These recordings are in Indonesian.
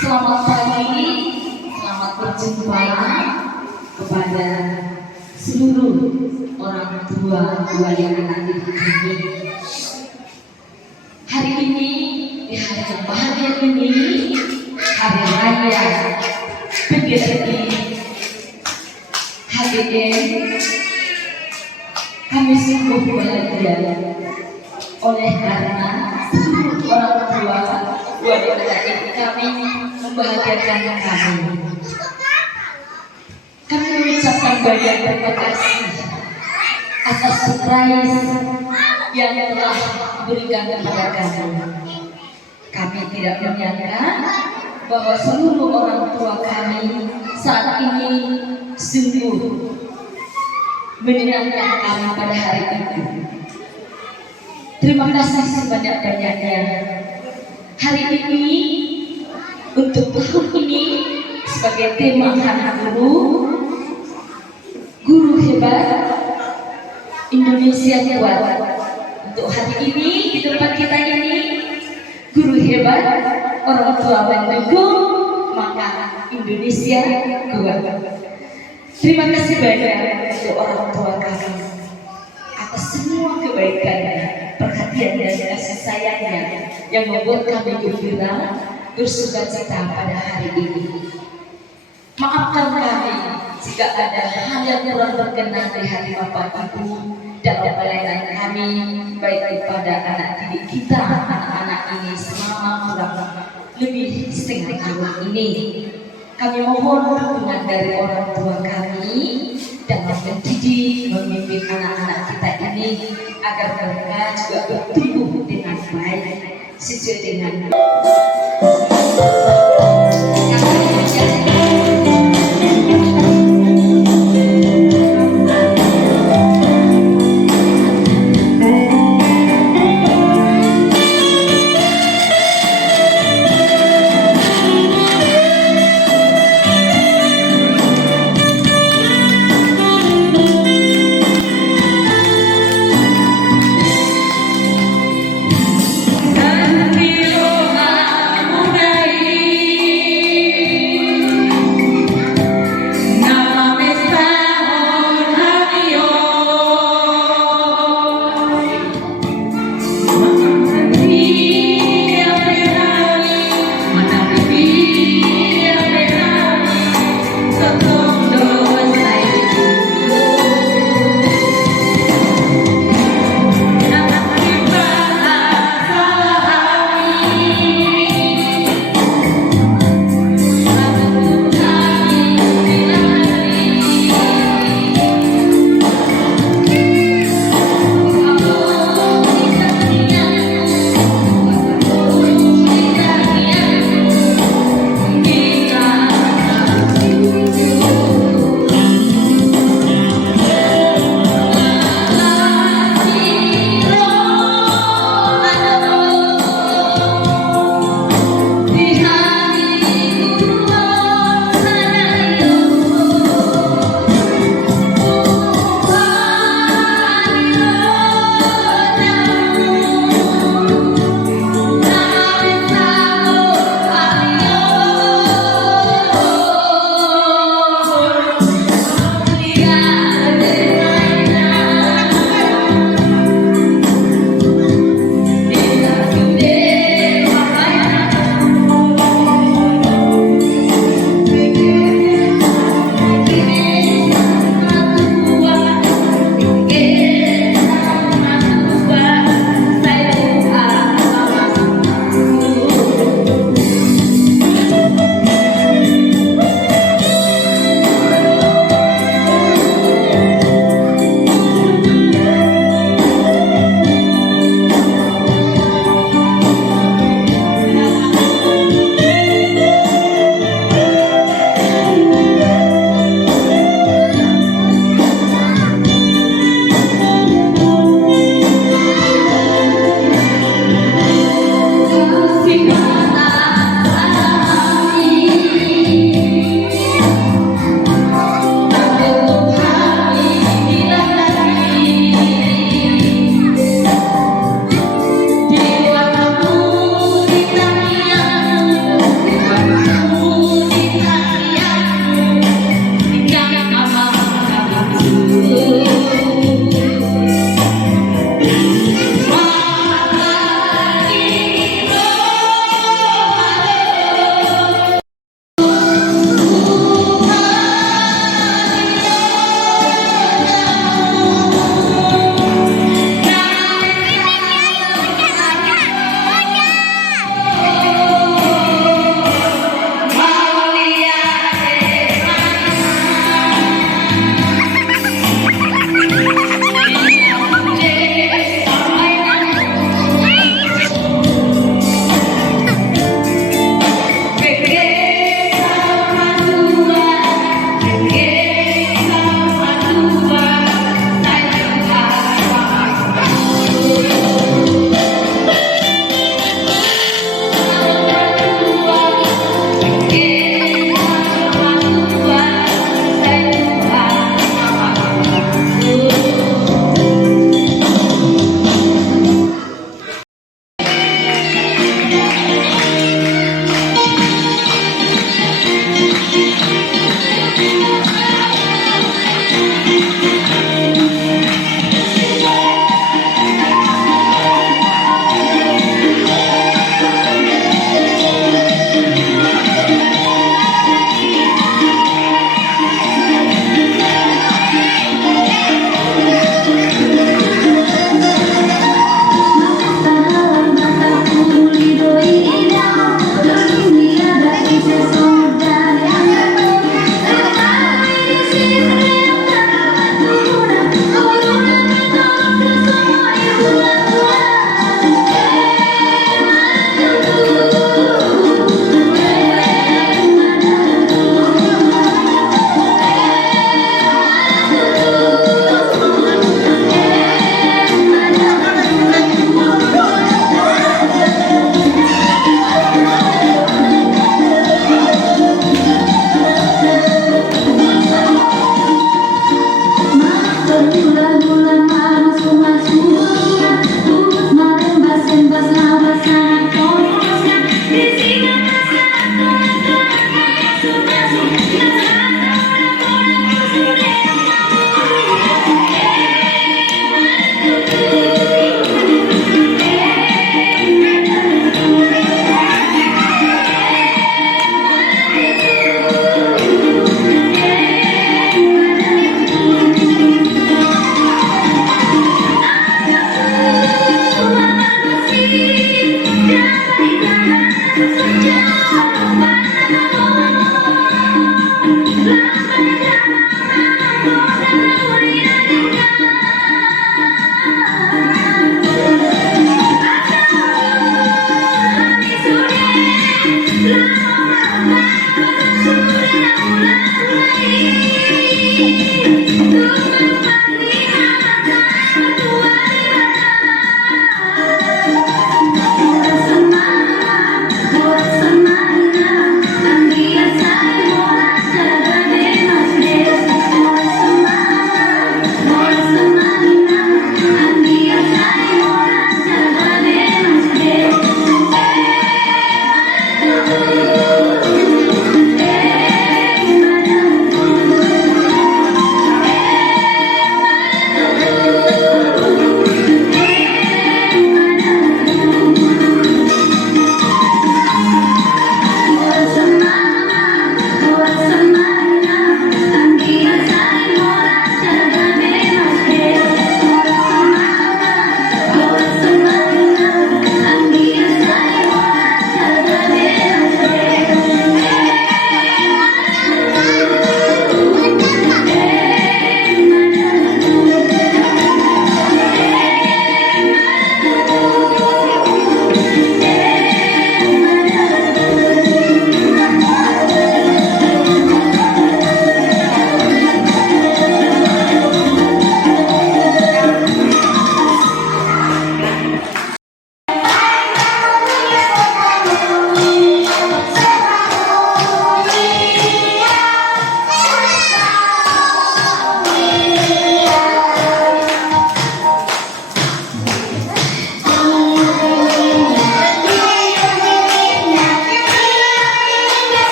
Selamat pagi, selamat berjumpa kepada seluruh orang tua yang ada di sini. Hari ini, di hari yang bahagia ini, hari raya PGRI HGN, kami sungguh bahagia oleh karena seluruh orang tua wanita ini kami membahagiakan kami. Kami mengucapkan banyak terima kasih atas surprise yang telah diberikan kepada kami. Kami tidak menyangka bahwa seluruh orang tua kami saat ini sungguh menyenangkan kami pada hari itu. Terima kasih sebanyak-banyaknya. Hari ini, untuk tahun ini, sebagai tema Hari Guru Hebat Indonesia Kuat. Untuk hari ini, di tempat kita ini, Guru Hebat, orang tua mendukung, maka Indonesia Kuat. Terima kasih banyak untuk orang tua kami atas semua kebaikannya, perhatian dan kasih sayangnya yang membuat kami gembira bersukacita pada hari ini. Maafkan kami jika ada hal yang kurang berkenan di hati Bapak Ibu dalam pelayanan kami, baik kepada anak didik kita, anak-anak ini selama kurang lebih setengah tahun ini. Kami mohon dukungan dari orang tua kami dalam mendidik, memimpin anak-anak kita ini agar mereka juga bertumbuh dengan baik sesuai dengan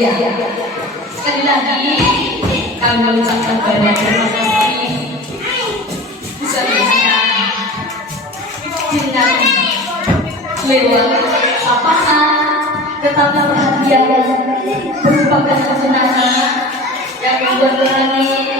Ya, sekali lagi kami mengucapkan banyak terima kasih bisa dengan lewat sapaan, tetapi perhatian berupa kesenangan yang membuat berani